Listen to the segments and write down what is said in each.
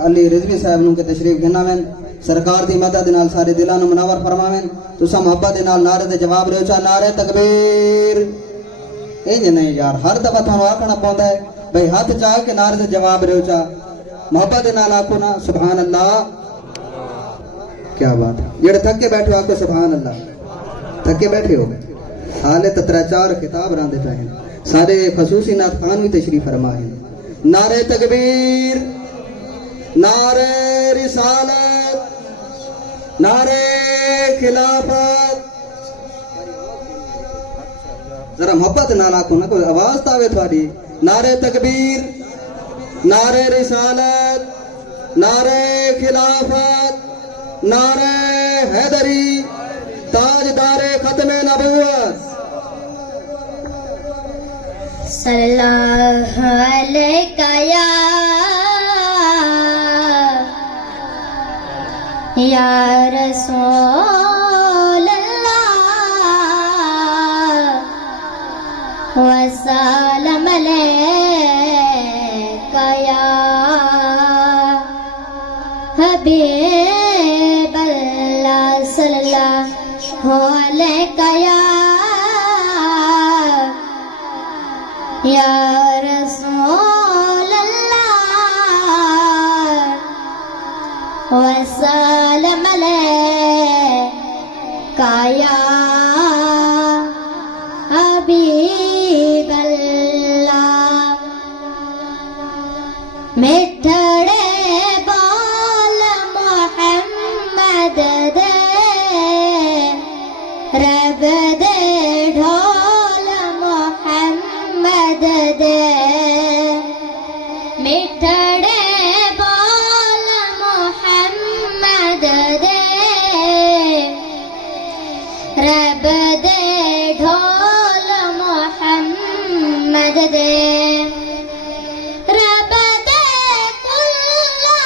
अली रिजवी साहब नूं के तशरीफ गिनावें सरकार दी मदद नाल सारे दिलां नूं मुनव्वर फरमावें। तुसा मोहब्बत दे नाल नारे दे जवाब दिओ चा नारे तकबीर। इंज नहीं यार हर दफा तुहानूं आखना पौंदा है भाई हाथ चाह के नारे दे जवाब दिओ चा मोहब्बत दे नाल आखो ना सुभान अल्लाह। क्या बात है जेड़े थके बैठे हो आखो सुभान अल्लाह। थके बैठे हो हाले तो 3-4 खिताब रांदे पे हैं सारे खसूसी नात खान भी तशरीफ फरमा है। नारे तकबीर नारे रिसालत नारे खिलाफत। जरा मोहब्बत नाल आखो ना कोई आवाज तो आवे थोड़ी। नारे तकबीर नारे रिसालत नारे खिलाफत नारे हैदरी ताजदारे खत्मे नबूवत। सल्लल्लाहु अलैहि या रसूल अल्लाह वसल्लम अलैका या हबीब अल्लाह सल्लल्लाहु अलैका या रसूल अल्लाह वसल्लम अलैका या हबीब अल्लाह। मिठड़े बोल मोहम्मद दे रब दे ढोल मोहम्मद दे। मिठड़े बोल मोहम्मद दे रब दे ढोल मोहम्मद दे। रब दे कुल्ला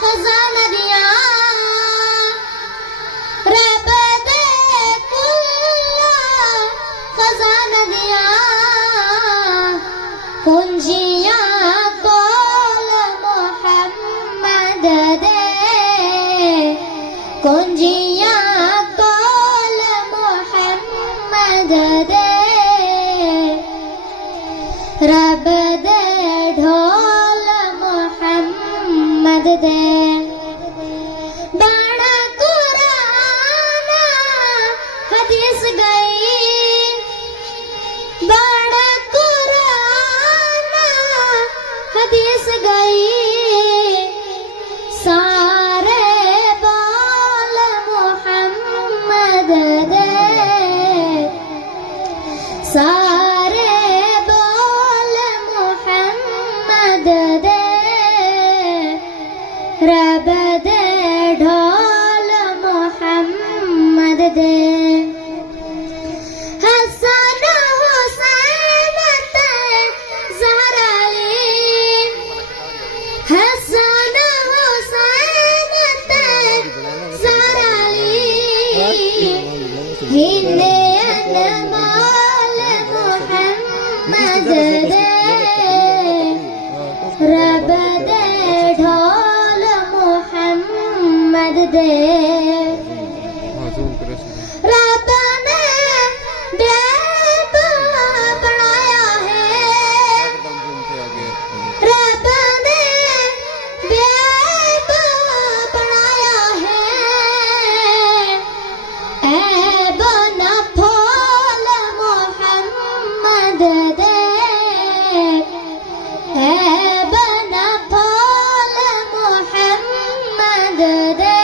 खजाना दिया रब दे कुल्ला खजाना दिया। कुंजियां कोल मोहम्मद दे कुंजियां कोल मोहम्मद दे। रब दे ढोल मोहम्मद दे। बड़ा कुरान हदीस गई बड़ा कुरान हदीस गई। सारे बोल मोहम्मद दे सारे बोल मोहम्मद दे। रब दे ढोल मोहम्मद दे। हसन हुसैन ते ज़हरा अली हसन हुसैन ते ज़हरा अली। हिंदे अनमोल मोहम्मद दे रब दे ढोल मोहम्मद दे। रब ने बेब बनाया है रब ने बेब बनाया है। ऐब न फोल मोहम्मद दे ऐब न फोल मोहम्मद दे।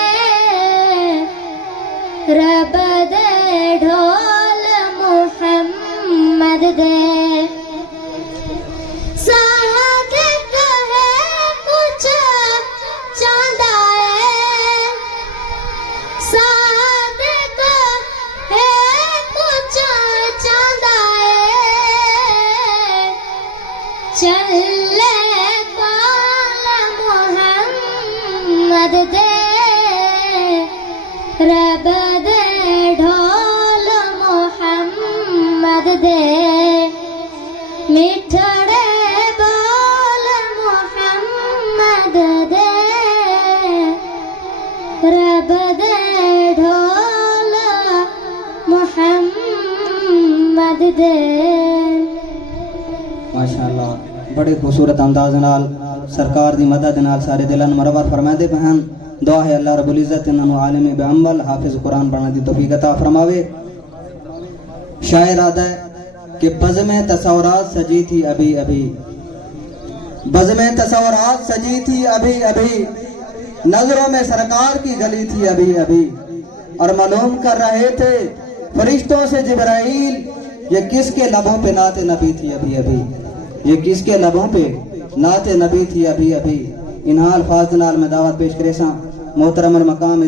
अल्लाह बड़े खूबसूरत अंदाज नाल सरकार दी मदद नाल सारे दिलां नूं मुनव्वर फरमाते पहन। दुआ है अल्लाह रब्बुल इज्जत इन्हां आलिम बेअमल हाफिज कुरान बनने दी तौफीक अता फरमावे। शायर आता है कि बज़्म तसव्वुरात सजी थी अभी अभी, बज़्म तसव्वुरात सजी थी अभी अभी, नजरों में सरकार की गली थी अभी अभी, और मालूम कर रहे थे फरिश्तों से जिब्राइल ये किसके लबों पे नाते नबी थी अभी अभी, ये किसके लबों पे नाते नबी थी अभी अभी। इन अल्फाज नाल में दावत पेश करे सा मोहतरम मकाम